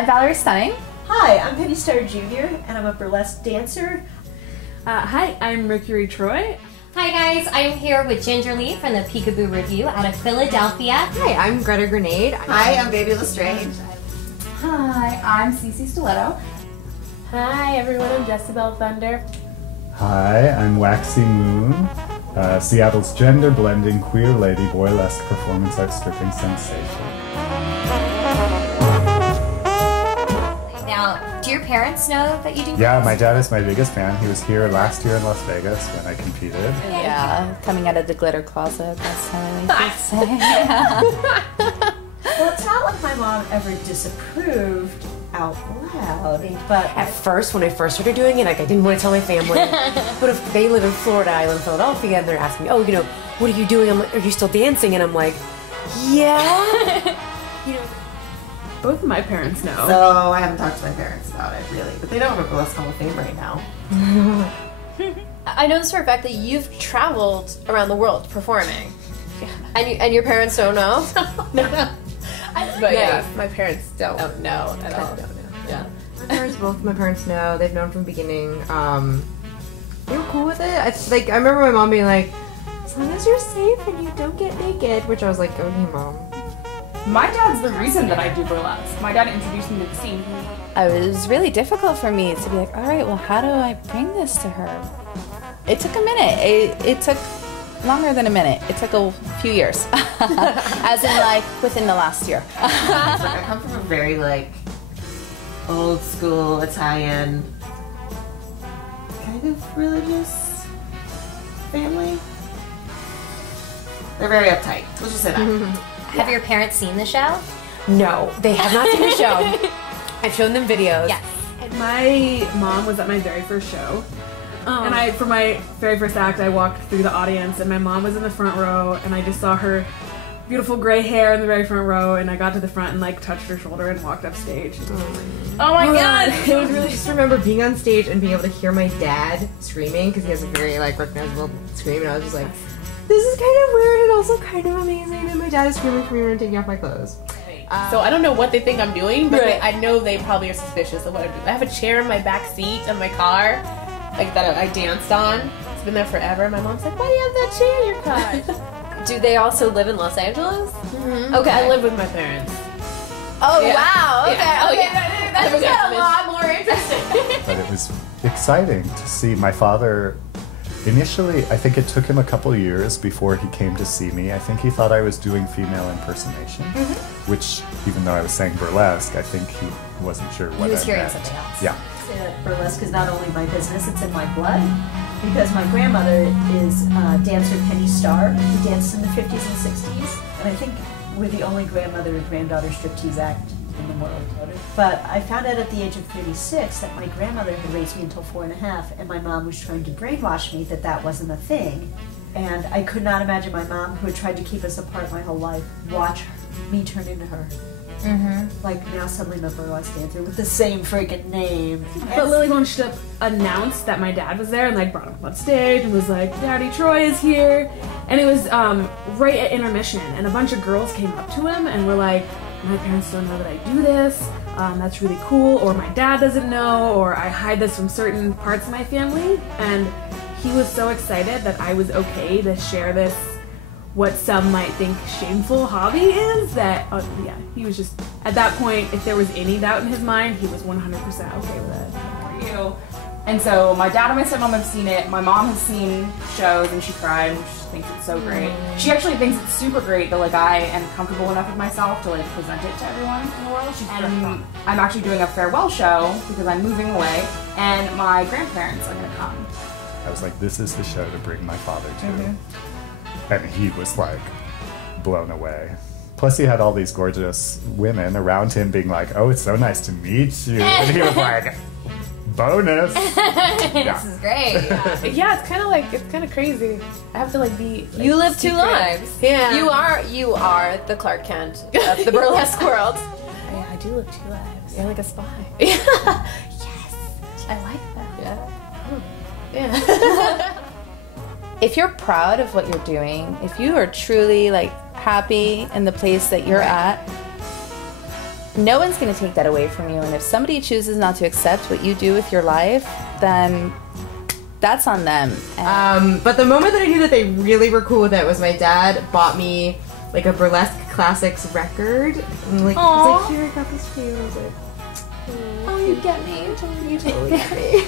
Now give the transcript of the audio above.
I'm Valerie Stunning. Hi, I'm Penny Starr Jr. and I'm a burlesque dancer. Hi, I'm Mercury Troy. Hi guys, I'm here with Ginger Lee from the Peekaboo Review out of Philadelphia. Hi, I'm Greta Grenade. Hi, I'm Baby Lestrange. Hi, I'm Cece Stiletto. Hi everyone, I'm Jessibel Thunder. Hi, I'm Waxy Moon, Seattle's gender-blending queer lady burlesque performance art stripping sensation. Now, do your parents know that you do Yeah, burlesque? my dad is my biggest fan. He was here last year in Las Vegas when I competed. Yeah, coming out of the glitter closet, that's how I like to say. Well, it's not like my mom ever disapproved out loud, but At first, when I first started doing it, like I didn't want to tell my family. But if they live in Florida, I live in Philadelphia, and they're asking me, oh, you know, what are you doing? I'm like, are you still dancing? And I'm like, yeah. You know, Both of my parents know. So I haven't talked to my parents about it, really. But they don't have a Burlesque Hall of Fame right now. I know this for a fact that you've traveled around the world performing. And your parents don't know? No. But Yeah. yeah, my parents don't know at all. Yeah. both my parents know. They've known from the beginning. They were cool with it. I remember my mom being like, as long as you're safe and you don't get naked, which I was like, okay, Mom. My dad's the reason that I do burlesque. My dad introduced me to the scene. It was really difficult for me to be like, all right, well, how do I bring this to her? It took a minute. It took longer than a minute. It took a few years. As in, like, within the last year. I come from a very, like, old school Italian, kind of religious family. They're very uptight. Let's just say that. Have your parents seen the show? No, they have not seen the show. I've shown them videos. Yes. My mom was at my very first show. And for my very first act, I walked through the audience, and my mom was in the front row, and I just saw her beautiful gray hair in the very front row, and I got to the front and like touched her shoulder and walked up stage. Oh my god! I would really just remember being on stage and being able to hear my dad screaming because he has a very like recognizable scream, and I was just like, this is kind of weird and also kind of amazing, and my dad is screaming for me when I'm taking off my clothes. So I don't know what they think I'm doing, but I know they probably are suspicious of what I'm doing. I have a chair in my back seat of my car, like that I danced on. It's been there forever. My mom's like, why do you have that chair in your car? Do they also live in Los Angeles? Mm-hmm. Okay. I live with my parents. Oh, Yeah. wow. Okay. Yeah. Oh, Okay. yeah. That's Never got a lot more interesting. But it was exciting to see my father. Initially, I think it took him a couple years before he came to see me. I think he thought I was doing female impersonation, which, even though I was saying burlesque, I think he wasn't sure what He was I hearing meant. something else. Yeah. I say that burlesque is not only my business, it's in my blood. Because my grandmother is dancer Penny Starr, who danced in the 50s and 60s. And I think we're the only grandmother and granddaughter striptease act in the world. But I found out at the age of 36 that my grandmother had raised me until 4.5, and my mom was trying to brainwash me that that wasn't a thing. And I could not imagine my mom, who had tried to keep us apart my whole life, watch me turn into her. Like, now suddenly I'm a burlesque dancer with the same freaking name. But Lily Lunchtup announced that my dad was there and like brought him up on stage and was like, Daddy Troy is here. And it was right at intermission, and a bunch of girls came up to him and were like, my parents don't know that I do this, that's really cool, or my dad doesn't know, or I hide this from certain parts of my family. And he was so excited that I was okay to share this, what some might think shameful hobby is, that, yeah, he was just, at that point, if there was any doubt in his mind, he was 100% okay with it. For you. And so my dad and my stepmom have seen it. My mom has seen shows and she cried and she thinks it's so great. She actually thinks it's super great that like I am comfortable enough with myself to like present it to everyone in the world. And I'm actually doing a farewell show because I'm moving away and my grandparents are gonna come. I was like, this is the show to bring my father to. And he was like blown away. Plus he had all these gorgeous women around him being like, oh, it's so nice to meet you. And he was like, bonus. This is great. Yeah, it's kind of crazy. I have to like be. Like, You live two secret. lives. Yeah. You are the Clark Kent of the burlesque world. Yeah, I do live two lives. You're like a spy. Yes. I like that. Yeah. If you're proud of what you're doing, if you are truly like happy in the place that you're at, no one's going to take that away from you. And if somebody chooses not to accept what you do with your life, then that's on them. But the moment that I knew that they really were cool with it was my dad bought me like a Burlesque Classics record. And like, he's like, here, I got this for you. And I was like, Oh, you get me. you totally get me.